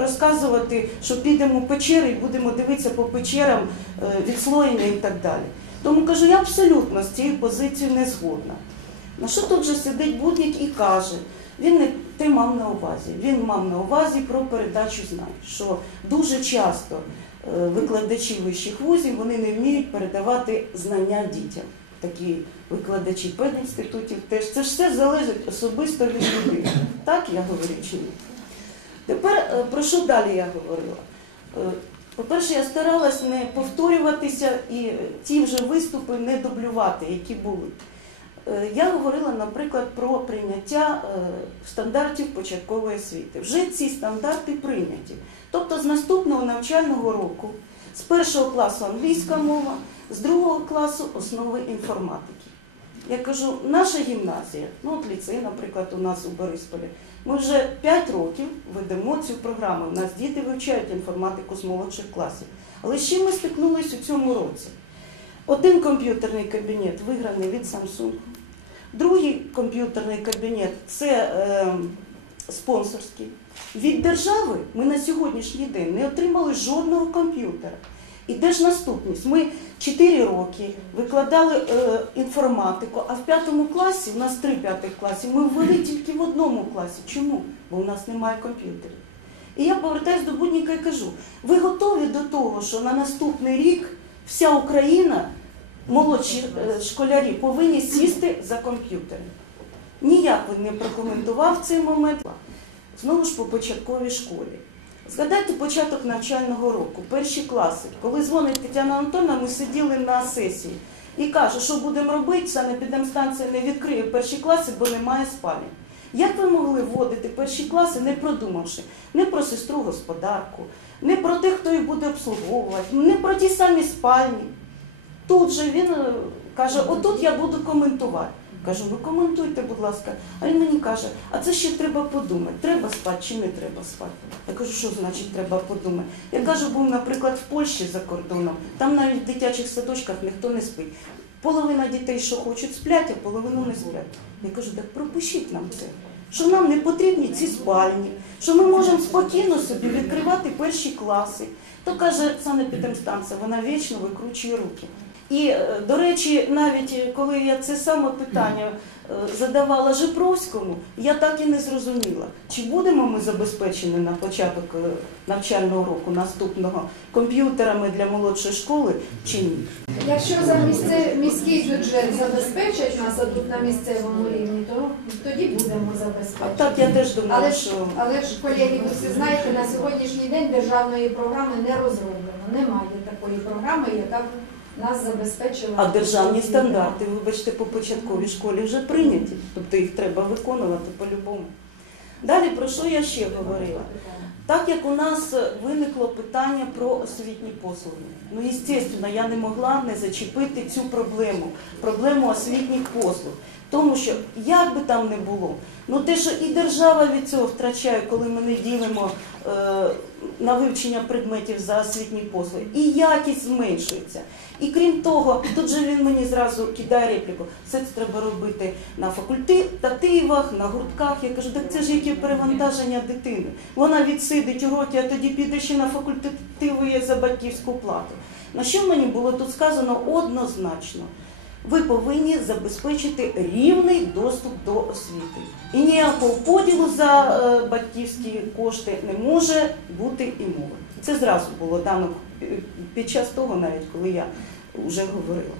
розказувати, що підемо в печери і будемо дивитися по печерам е, відслоєння і так далі. Тому кажу, я абсолютно з цією позицією не згодна. На що тут же сидить будник і каже, він не те мав на увазі. Він мав на увазі про передачу знань, що дуже часто е, викладачі вищих вузів вони не вміють передавати знання дітям. Такі викладачі педінститутів теж це ж все залежить особисто від людини. Так я говорю чи ні? Тепер е, про що далі я говорила? Е, По-перше, я старалась не повторюватися і ті вже виступи не дублювати, які були. Е, Я говорила, наприклад, про прийняття стандартів початкової освіти. Вже ці стандарти прийняті. Тобто з наступного навчального року, з першого класу англійська мова, з другого класу основи інформатики. Я кажу, наша гімназія, ну от ліцей, наприклад, у нас у Борисполі, ми вже 5 років ведемо цю програму. У нас діти вивчають інформатику з молодших класів. Але з чим ми стикнулися у цьому році? Один комп'ютерний кабінет виграний від Samsung, другий комп'ютерний кабінет це е, спонсорський. Від держави ми на сьогоднішній день не отримали жодного комп'ютера. І де ж наступність? Ми 4 роки викладали е, інформатику, а в п'ятому класі, у нас три п'ятих класів, ми ввели тільки в одному класі. Чому? Бо у нас немає комп'ютерів. І я повертаюся до будніка і кажу: ви готові до того, що на наступний рік вся Україна, молодші е, школярі, повинні сісти за комп'ютери? Ніяк він не прокоментував цей момент. Знову ж по початковій школі. Згадайте початок навчального року, перші класи. Коли дзвонить Тетяна Анатольовна, ми сиділи на сесії і каже, що будемо робити, санепідемстанція не відкриє перші класи, бо немає спальні. Як ви могли вводити перші класи, не продумавши не про сестру господарку, не про тих, хто їх буде обслуговувати, не про ті самі спальні. Тут же він е, каже, отут я буду коментувати. Кажу, ну коментуйте, будь ласка. А він мені каже, а це ще треба подумати, треба спати чи не треба спати. Я кажу, що значить треба подумати? Я кажу, був, наприклад, в Польщі за кордоном, там навіть в дитячих садочках ніхто не спить. Половина дітей, що хочуть, сплять, а половину не сплять. Я кажу, так пропишіть нам це. Що нам не потрібні ці спальні, що ми можемо спокійно собі відкривати перші класи. То каже санепідемстанція, вона вічно викручує руки. І, е, до речі, навіть е, коли я це саме питання е, задавала Жипровському, я так і не зрозуміла, чи будемо ми забезпечені на початок навчального року наступного комп'ютерами для молодшої школи чи ні. Якщо за місце, міський бюджет забезпечать нас тут на місцевому рівні, то тоді будемо А забезпечити. так я теж думаю, Але ж, що але ж, колеги, ви всі знаєте, на сьогоднішній день державної програми не розроблено. Немає такої програми, яка нас забезпечила. а державні стандарти, вибачте, по початковій школі вже прийняті, тобто їх треба виконувати по-любому. Далі про що я ще говорила? Так як у нас виникло питання про освітні послуги, ну звісно, я не могла не зачепити цю проблему, проблему освітніх послуг. Тому що як би там не було, ну те, що і держава від цього втрачає, коли ми не ділимо на вивчення предметів за освітні послуги, і якість зменшується. І крім того, тут же він мені зразу кидає репліку, все це треба робити на факультативах, на гуртках. Я кажу, так це ж яке перевантаження дитини. Вона відсидить уроки, а тоді піде ще на факультативи за батьківську плату. На що мені було тут сказано однозначно? Ви повинні забезпечити рівний доступ до освіти. І ніякого поділу за е, батьківські кошти не може бути і мови. Це зразу було дано під час того, навіть коли я вже говорила.